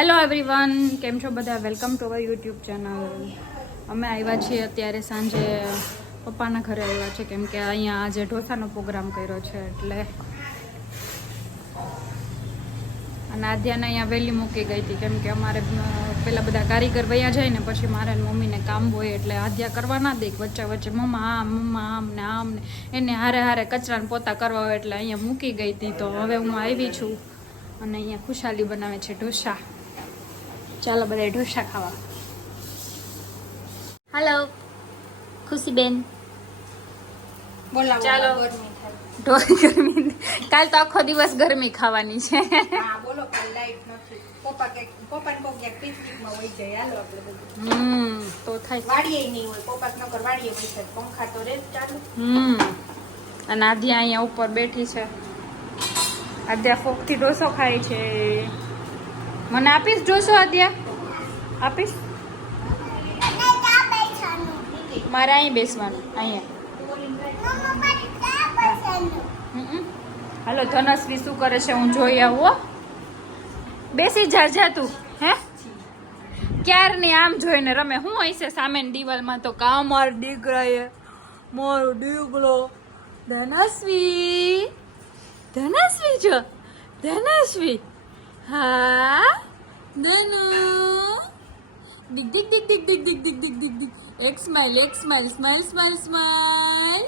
Hello everyone, કેમ છો બધા? Welcome to our YouTube channel. અમે આવ્યા છીએ અત્યારે સાંજે પપ્પાના ઘરે આવ્યા છે, કેમ કે અહીંયા આજે ઢોસાનો પ્રોગ્રામ કર્યો છે એટલે. અને આધ્યાને અહીંયા વહેલી મૂકી ગઈ હતી, કેમ કે અમારે પેલા બધા કારીગર વયા જાય ને પછી મારે મમ્મીને કામ હોય એટલે આધ્યા કરવા ના દે. વચ્ચે વચ્ચે મમ્મા આમ ને એને હારે હારે કચરાને પોતા કરવા હોય એટલે અહીંયા મૂકી ગઈ હતી. તો હવે હું આવી છું અને અહીંયા ખુશાલી બનાવે છે ઢોસા. ચાલો બધા ઢોસા ખાવા. हेलो खुशी बेन બોલાવો. ચાલો ગરમી કાલ તો આખો દિવસ ગરમી ખાવાની છે. હા બોલો, કાલ લાઈટ નથી. પપ્પાને કોક પિકનિકમાં વહી જાય. હાલો આપણે બધું તો થાય. વાડીએ નહીં હોય. પપ્પા નકર વાડીએ વહી જાય. પંખા તો રે ચાલુ. અને આધ્યા અહીંયા ઉપર બેઠી છે. આધ્યા ફોકથી ઢોસો ખાય છે. મને આપીશ ઢોસો આધ્યા? આપીશ? મારે અહીં બેસવાનું, અહીંયા. હાલો ધનશ્રી શું કરે છે હું જોઈ આવું. બેસી જા તું. હે ક્યારની આમ જોઈને રમે. હું હશે સામેની દિવાલમાં તો કા માર દીકરાએ મારો દીકરો ધનશ્રી જો ધનશ્રી. હા ધનુ દિક દિક દિક દિક દિક દિક દિક દિક દિક દિક. એક સ્માઈલ સ્માઈલ સ્માઈલ સ્માઈલ.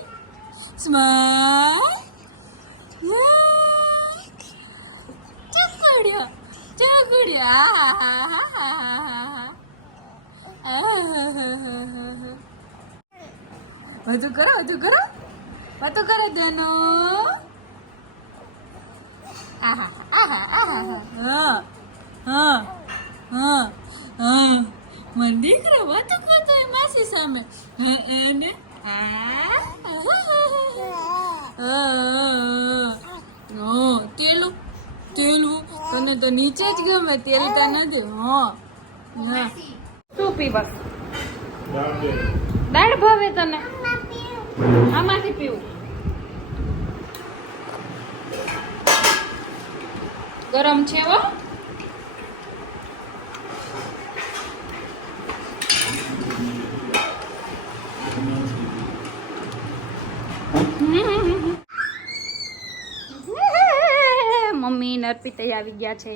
ચકડ્યો વધુ કરો દેનો. મને દીકરો વાતો કરતો હોય માસી સામે. એને તેલું તને તો નીચે જ ગમે, તેલતા નથી. શું પીવા? દાળ ભાવે તને? આમાંથી પીવું. ગરમ છે હો. મમ્મી નરપિતા આવી ગયા છે.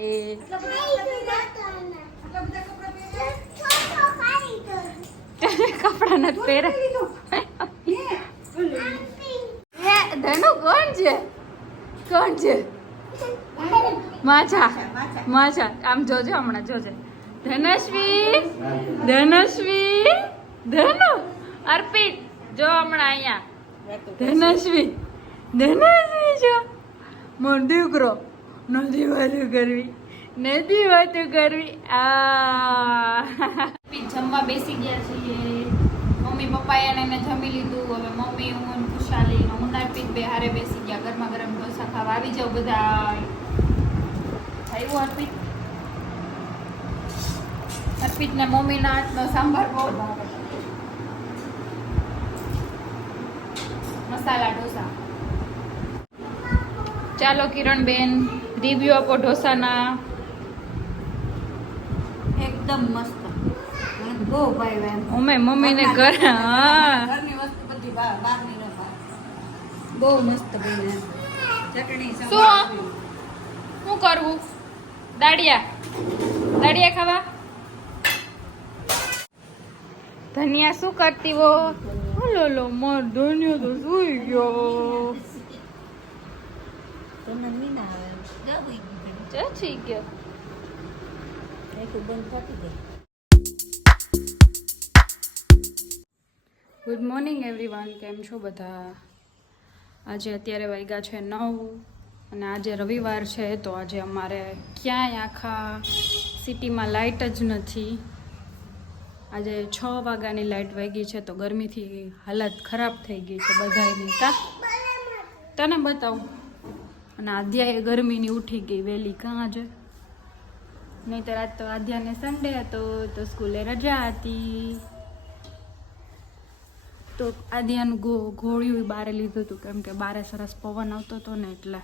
કપડા નથી પહેરે. ધનુ કોણ છે? માછા. આમ જોજો, હમણાં જોજે. ધનશ્વી ધનુ અર્પિત જો હમણાં અહીંયા. ધનશ્વી જો મોર દીકરો. નથી વાતો કરવી. જમવા બેસી ગયા છીએ. મમ્મી પપ્પાએ એને જમી લીધું. હવે મમ્મી, હું, ખુશાલી, હું અર્પિત બે હારે બેસી ગયા. ગરમા ગરમ ઢોસા ખાવા. આવી જાવ બધા. આવ્યું અર્પિત? અર્પિતને મમ્મીના હાથનો સાંભાર બહુ ભાવે. મસાલા ઢોસા. ચાલો કિરણબેન, રિવ્યુ આપો ઢોસાના. एकदम मस्त बહુ ભાઈ એમ. અમે મમ્મીને ઘર ઘરની વસ્તુ બધી બહારની ન ભાવે. બહુ મસ્ત બને એમ. ચટણી શું કરવું? દાડિયા ખાવા. ધનિયા શું કરતી હો? લો માર ધનિયો તો સુઈ ગયો. ચચી ગયો. ગુડ મોર્નિંગ એવરીવન, કેમ છો બધા? આજે અત્યારે વાગ્યા છે 9 અને આજે રવિવાર છે. તો આજે અમારે ક્યાંય આખા સિટીમાં લાઇટ જ નથી. આજે 6 વાગ્યાની લાઇટ વાગી છે. તો ગરમીથી હાલત ખરાબ થઈ ગઈ છે બધાની. તને બતાવું. અને આધ્યાએ ગરમીની ઉઠી ગઈ વહેલી. કાં આજે નહીંતર આજ તો આધ્યાને સન્ડે હતો તો સ્કૂલે રજા હતી. તો આધ્યાનું ઘોડિયું બહાર લીધું હતું, કેમ કે બહાર સરસ પવન આવતો હતો ને એટલે.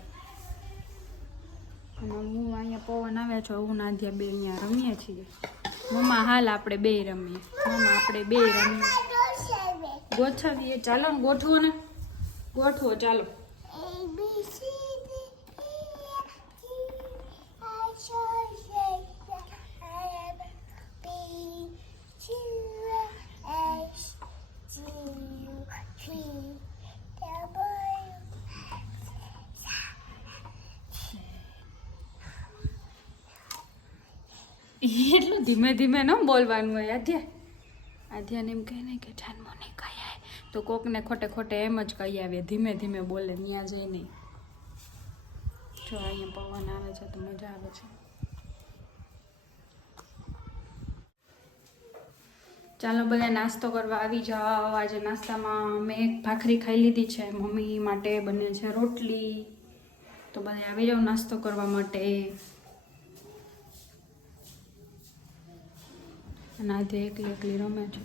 અને હું અહીંયા પવન આવે છે, હું નાધ્યા બે અહીંયા રમીએ છીએ. મમ્મા હાલ આપણે બે રમીએ. મમ્મા આપણે બે રમીએ. ગોઠવીએ. ચાલો ને ગોઠવો ને. ગોઠવો ચાલો. એટલું ધીમે ધીમે ન બોલવાનું હોય. આધ્યાને એમ કહે ને કે જાનમોને કહી આવે તો કોકને ખોટે ખોટે એમ જ કહી આવે. ધીમે ધીમે બોલે ત્યાં જઈ નહીં. જો અહીંયા પવન આવે છે તો મજા આવે છે. ચાલો બધા નાસ્તો કરવા આવી જાઓ. આજે નાસ્તામાં મેં એક ભાખરી ખાઈ લીધી છે, મમ્મી માટે બને છે રોટલી. તો બધા આવી જાઓ નાસ્તો કરવા માટે. અને આધ્યા એકલી રમે છે.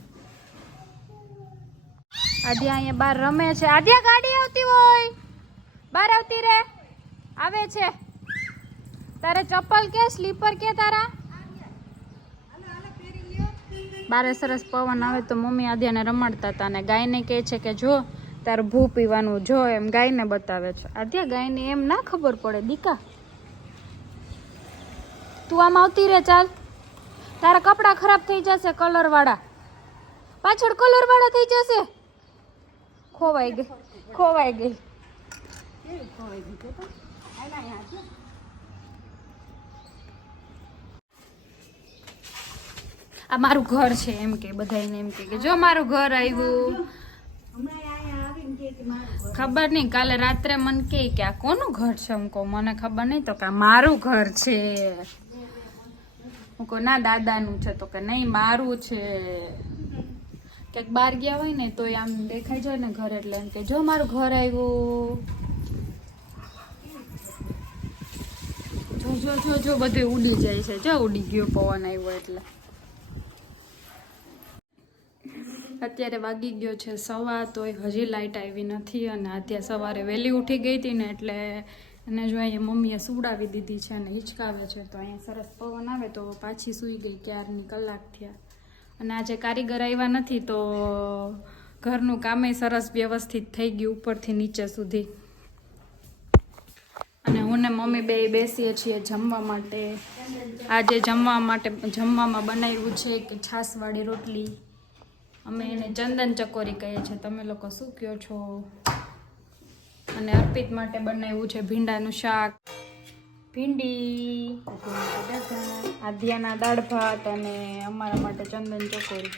આધ્યા અહીંયા બહાર રમે છે. આધ્યા ગાડી આવતી હોય બહાર આવતી રે. આવે છે. તારે ચપ્પલ કે સ્લીપર કે તારા? બારે સરસ પવન આવે તો મમ્મી આધ્યાને રમાડતા હતા અને ગાયને કહે છે કે જો તારે ભૂ પીવાનું, જો એમ ગાયને બતાવે છે. આધ્યા ગાયને એમ ના ખબર પડે દીકા. તું આમ આવતી રે. ચાલ, તારા કપડાં ખરાબ થઈ જશે કલર વાળા. પાછળ કલર વાળા થઈ જશે. ખોવાઈ ગઈ. આ મારું ઘર છે એમ કે બધાને એમ કે જો મારું ઘર આવ્યું. ખબર નહીં, કાલે રાત્રે મને કે આ કોનું ઘર છે? હું કહું મને ખબર નહીં. તો કે મારું ઘર છે. હું કહું ના દાદાનું છે. તો કે નહીં મારું છે. ક્યાંક બહાર ગયા હોય ને તો આમ દેખાઈ જાય ને ઘર એટલે એમ કે જો મારું ઘર આવ્યું. જો બધું ઉડી જાય છે. જો ઉડી ગયો પવન આવ્યો એટલે. અત્યારે વાગી ગયો છે 1:15 તોય હજી લાઇટ આવી નથી. અને અત્યારે સવારે વહેલી ઉઠી ગઈ હતી ને એટલે એને જો અહીંયા મમ્મીએ સુવડાવી દીધી છે અને હિંચકાવે છે. તો અહીંયા સરસ પવન આવે તો પાછી સૂઈ ગઈ. ક્યારની કલાક થયા. અને આજે કારીગર આવ્યા નથી તો ઘરનું કામે સરસ વ્યવસ્થિત થઈ ગયું ઉપરથી નીચે સુધી. અને હું ને મમ્મી બે બેસીએ છીએ જમવા માટે. આજે જમવામાં બનાવ્યું છે કે છાશવાળી રોટલી. અમે એને ચંદન ચકોરી કહીએ છીએ. તમે લોકો શું કહો છો? અને અર્પિત માટે બનાવ્યું છે ભીંડાનું શાક, ભીંડી, આધ્યાના દાળ ભાત અને અમારા માટે ચંદન ચકોરી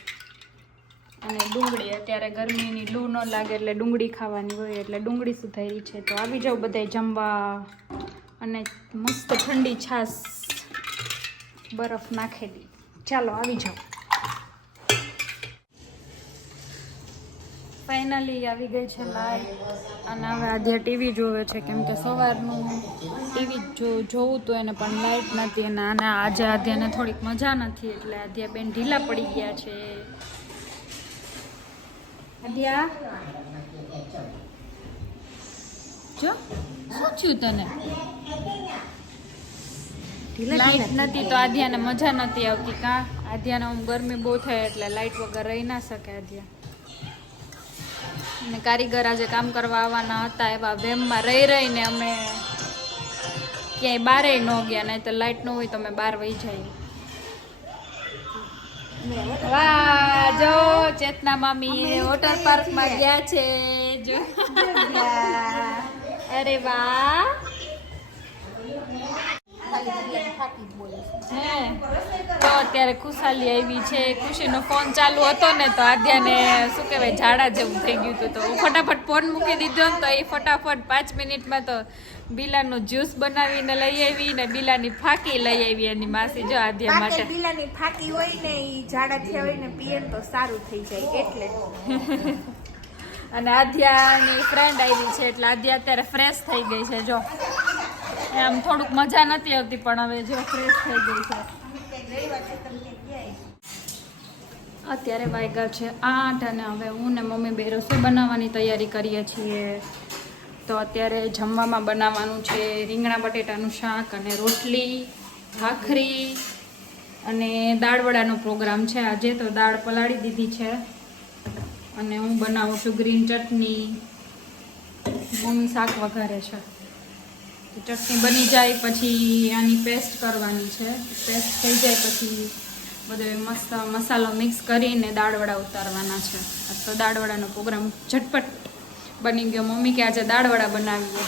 અને ડુંગળી. અત્યારે ગરમીની લૂ ન લાગે એટલે ડુંગળી ખાવાની હોય એટલે ડુંગળી સુધારી છે. તો આવી જાઓ બધાય જમવા. અને મસ્ત ઠંડી છાશ બરફ નાખેલી. ચાલો આવી જાઓ. ફાઇનલી આવી ગઈ છે લાઈટ. અને હવે આધ્યા ટીવી જોવે છે કેમ કે સવારનું ટીવી જોવું તો એને પણ લાઈટ નથી. અને આજે આધ્યાને થોડીક મજા નથી એટલે આધ્યા બેન ઢીલા પડી ગયા છે. આધ્યા જો શું થયું તને? લાઈટ નથી તો આધ્યાને મજા નથી આવતી. કા આધ્યાને આમ ગરમી બહુ થાય એટલે લાઈટ વગર રહી ના શકે આધ્યા. અને કારીગર આજે કામ કરવા આવવાના હતા. એવા વેમમાં રહીને અમે ક્યાંય બારે ન ગયા. નહીં તો લાઈટ ન હોય તો અમે બહાર વહી જઈએ. વાહ જો ચેતના મામી વોટર પાર્કમાં ગયા છે. જો અરે વાહ. તો અત્યારે ખુશાલી આવી છે. ખુશીનો ફોન ચાલુ હતો ને તો આધ્યાને શું કહેવાય ઝાડા જેવું થઈ ગયું હતું. તો ફટાફટ ફોન મૂકી દીધો ને તો એ ફટાફટ 5 મિનિટમાં તો બિલાનું જ્યુસ બનાવીને લઈ આવી ને બિલાની ફાકી લઈ આવી એની માસી જો આધ્યા માટે. બિલાની ફાકી હોય ને એ ઝાડા થયા હોય ને પીએ તો સારું થઈ જાય એટલે. અને આધ્યાની ફ્રેન્ડ આવી છે એટલે આધ્યા અત્યારે ફ્રેશ થઈ ગઈ છે. જો આમ થોડુંક મજા નથી આવતી પણ હવે જો ફ્રેશ થઈ ગઈ છે. અત્યારે વાગ્યા છે 8 અને હવે હું ને મમ્મી બે રસોઈ બનાવવાની તૈયારી કરીએ છીએ. તો અત્યારે જમવામાં બનાવવાનું છે રીંગણા બટેટાનું શાક અને રોટલી, ભાખરી અને દાળવડાનો પ્રોગ્રામ છે આજે. તો દાળ પલાળી દીધી છે અને હું બનાવું છું ગ્રીન ચટણી. મમ્મી શાક વઘારે છે. તો ચટણી બની જાય પછી આની પેસ્ટ કરવાની છે. પેસ્ટ થઈ જાય પછી બધો મસ્ત મસાલો મિક્સ કરીને દાળવડા ઉતારવાના છે. તો દાળવડાનો પ્રોગ્રામ ઝટપટ બની ગયો. મમ્મી કે આજે દાળવડા બનાવીએ.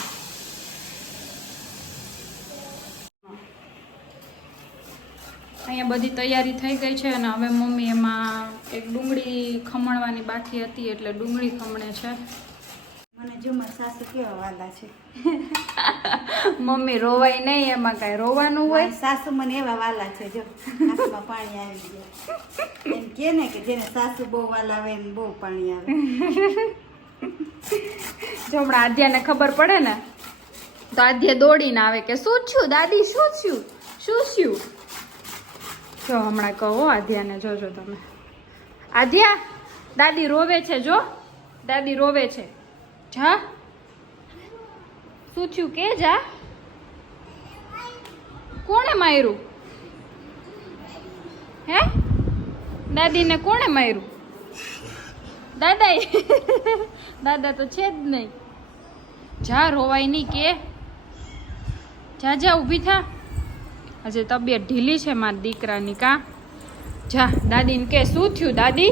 અહીંયા બધી તૈયારી થઈ ગઈ છે અને હવે મમ્મી એમાં એક ડુંગળી ખમણવાની બાકી હતી એટલે ડુંગળી ખમણે છે. મને જો મારા સાસુ કેવા વાલા છે. મમ્મી રોવાય નહીં, એમાં કાંઈ રોવાનું હોય? મારા સાસુ મને એવા વાલા છે. જો આંખમાં પાણી આવી ગયા. એમ કે ને કે જેને સાસુ બહુ વાલા આવે એને બહુ પાણી આવે. જો હમણાં આદ્યાને ખબર પડે ને તો આદ્યા દોડીને આવે કે શું થયું દાદી, શું થયું, શું થયું? જો હમણાં કહો આદ્યાને, જોજો તમે. આદ્યા, દાદી રોવે છે, જો દાદી રોવે છે. જા, શું થયું કે જા. કોણે માર્યું? હે, દાદીને કોણે માર્યું? દાદા દાદા તો છે જ નહીં. જા, રોવાય નહીં કે. જા જા, ઊભી થા. આજે તબિયત ઢીલી છે મારા દીકરાની. કા જા, દાદીને કે શું થયું દાદી,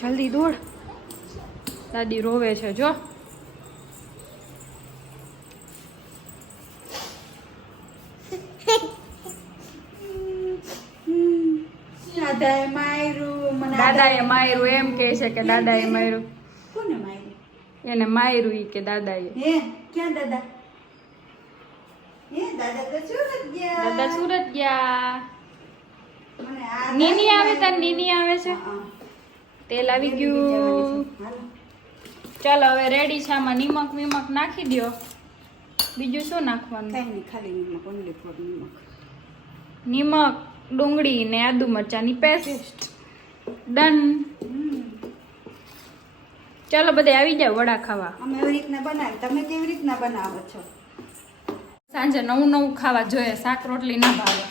જલ્દી દોડ. દાદી રોવે છે જો. દાદાએ માર્યું મને. દાદાએ માર્યું એમ કે છે કે દાદાએ માર્યું. કોને માર્યું? એને માર્યું ઈ કે દાદાએ. હે, ક્યાં દાદા? હે, દાદા તો સુરત ગયા. દાદા સુરત ગયા. મને આ નીની આવે, તાર નીની આવે છે. હા. તેલ આવી ગયું. ચાલો હવે રેડી છે. આમાં નિમક વિમક નાખી દો. બીજું શું નાખવાનું? કઈ નહીં, ખાલી નિમક, ઓનલી ફોર નિમક. નિમક, ડુંગળી ને આદુ મરચાની પેસ્ટ. ડન. ચાલો બધે આવી જાવ વડા ખાવા. અમે એવી રીતના બનાવી, તમે કેવી રીતના બનાવો છો? સાંજે નવું નવું ખાવા જોઈએ, શાક રોટલી ના ભાવે.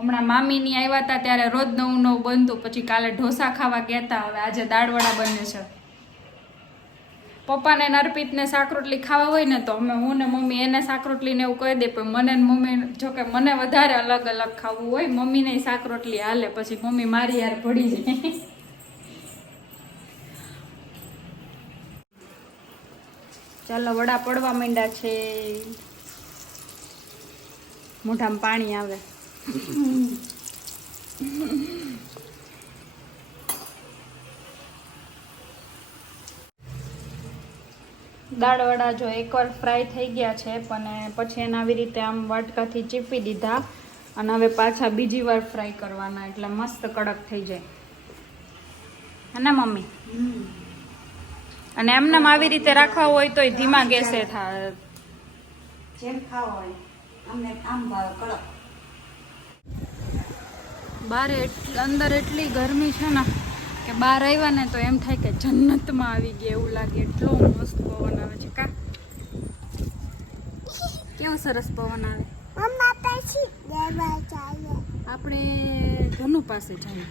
હમણાં મામીની આવ્યા હતા ત્યારે રોજ નવું નવું બનતું. પછી કાલે ઢોસા ખાવા ગયા હતા. હવે આજે દાળવડા બને છે. પપ્પાને ને અર્પિતને શાક રોટલી ખાવા હોય ને તો હું ને મમ્મી એને શાક રોટલી ને એવું કહી દે. પણ મને ને મમ્મી, જોકે મને વધારે અલગ અલગ ખાવું હોય. મમ્મીને શાક રોટલી હાલે. પછી મમ્મી મારી યાર પડી જાય. ચાલો વડા પડવા માંડ્યા છે. મોઢામાં પાણી આવે. દાળવડા જો એકવાર ફ્રાય થઈ ગયા છે પણ પછી એને આવી રીતે આમ વાટકાથી ચીપી દીધા અને હવે પાછા બીજી વાર ફ્રાય કરવાના એટલે મસ્ત કડક થઈ જાય. હે મમ્મી? અને એમને આવી રીતે રાખવા હોય તો ધીમા ગેસે થાય. જેમ ખાવા હોય અમને આમ ભાવે કડક. બહાર અંદર એટલી ગરમી છે ને કે બહાર આવ્યા ને તો એમ થાય કે જન્નતમાં આવી ગયા એવું લાગે. એટલો મસ્ત પવન આવે છે. કા કેવું સરસ પવન આવે. આપણે ઘરનું પાસે જઈએ.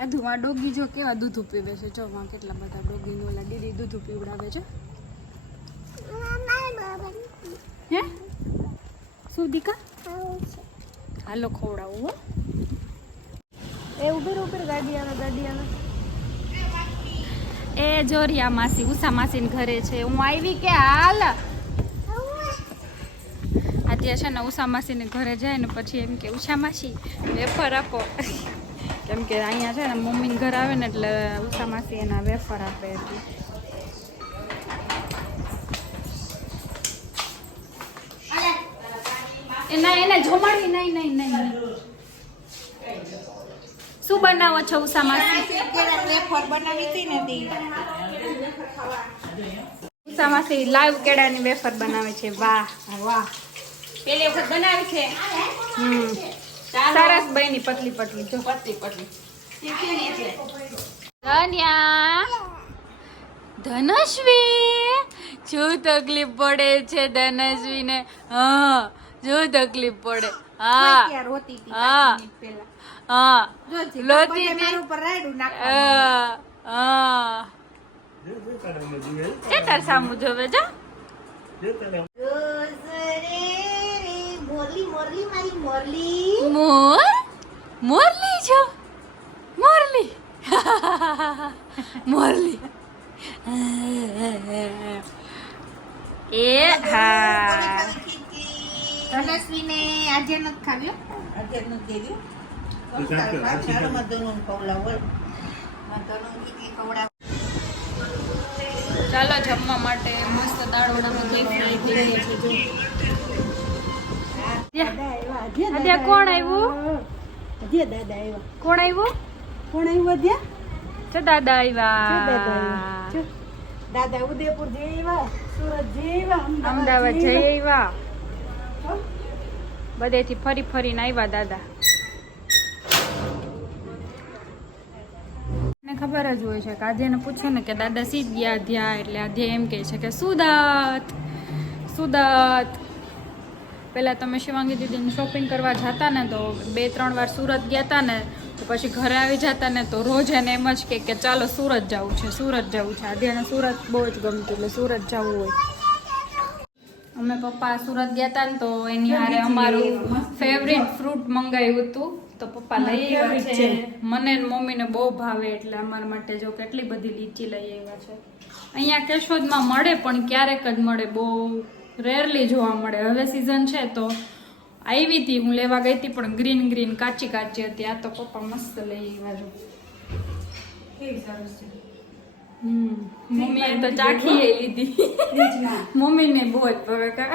આ ડોગી જો કેવા દૂધ પીવે છે. જો માં કેટલા બધા ડોગી ઓલા દીદી દૂધ પીવડાવે છે. હે શું દીકા? હાલો ખવડાવું હો. એ ઉભેર ઉભેર ગાડી આવે, ગાડી આવે. એ જોરિયા માસી, ઉષા માસી ઘરે છે. હું આવી કે હાલ. આજે છે ને ઉષા માસી ઘરે જાય ને પછી એમ કે ઉષા માસી વેફર આપો. કેમ કે અહીંયા છે ને મમ્મી ઘર આવે ને એટલે ઉષા માસી એના વેફર આપે. એટલે એના એને જમાડી. નહીં નહીં નહીં. શું બનાવો છો ઉષા માસી? વેફર બનાવી હતી ને તી. ઉષા માસી લાઈવ કેળાની વેફર બનાવે છે. વાહ વાહ, પેલી વખત બનાવી છે. સરસ બની, પતલી પતલી. જો પતલી પતલી. ધન્યા ધનશ્વી શું તકલીફ પડે છે ધનશ્વી ને? હા શું તકલીફ પડે? હા ત્યાં રોતી હતી હા. 5 મિનિટ પહેલા. હા જો જી, લોતી બધે હતી. મારા ઉપર રાયડું નાખવાનું. હા તે તાર સામું જોવે જા. રોજ રે મોરલી મોરલી મારી મોરલી મોર મોરલી છો મોરલી મોરલી એ હા ધનશ્વીને આજે નથી ખાવ્યો. અત્યારે નથી દેવી મધુનું ખવડાવ બોલ મધુનું ખીચડી ખવડાવ ચાલો જમવા માટે મસ્ત દાળ વડાનો દહીં ફ્રાય થઈ ગયો છે જો. આજે કોણ આવ્યું? જે દાદા આવ્યા કોણ આવ્યું? કોણ આવ્યું ત્યાં છે દાદા દાદા આવ્યા. આવ્યા દાદા ઉદયપુર જઈ આવ્યા સુરત જઈ આવ્યા અમદાવાદ જઈ આવ્યા. બધેથી ફરી ફરીને આવ્યા દાદા. ને ખબર જ હોય છે કે આધ્યાને પૂછે ને કે દાદા સીધ ગયા આધ્યા, એટલે આધ્યા એમ કહે છે કે સુરત સુરત. પહેલાં તમે શિવાંગી દીદીને શોપિંગ કરવા જતા ને તો 2-3 વાર સુરત ગયા હતા ને તો પછી ઘરે આવી જતા ને તો રોજ એને એમ જ કે ચાલો સુરત જવું છે સુરત જવું છે. આધ્યાને સુરત બહુ જ ગમતું એટલે સુરત જવું હોય. અમે પપ્પા સુરત ગયા હતા ને તો એની હારે અમારું ફેવરિટ ફ્રૂટ મંગાવ્યું હતું તો પપ્પા લઈ આવ્યા છે. મને ને મમ્મીને બહુ ભાવે એટલે અમારા માટે જો કેટલી બધી લીચી લઈ આવ્યા છે. અહીંયા કેશોદમાં મળે પણ ક્યારેક જ મળે, બહુ રેરલી જોવા મળે. હવે સિઝન છે તો આવી હતી, હું લેવા ગઈ હતી પણ ગ્રીન ગ્રીન કાચી કાચી હતી. આ તો પપ્પા મસ્ત લઈ આવ્યા છે. કેવી સરસ છે મમ્મીએ તો ચાખી લીધી. મમ્મીને બહુ જ ભાવે કા.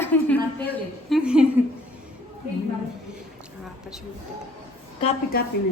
હા પછી કાપી કાપીને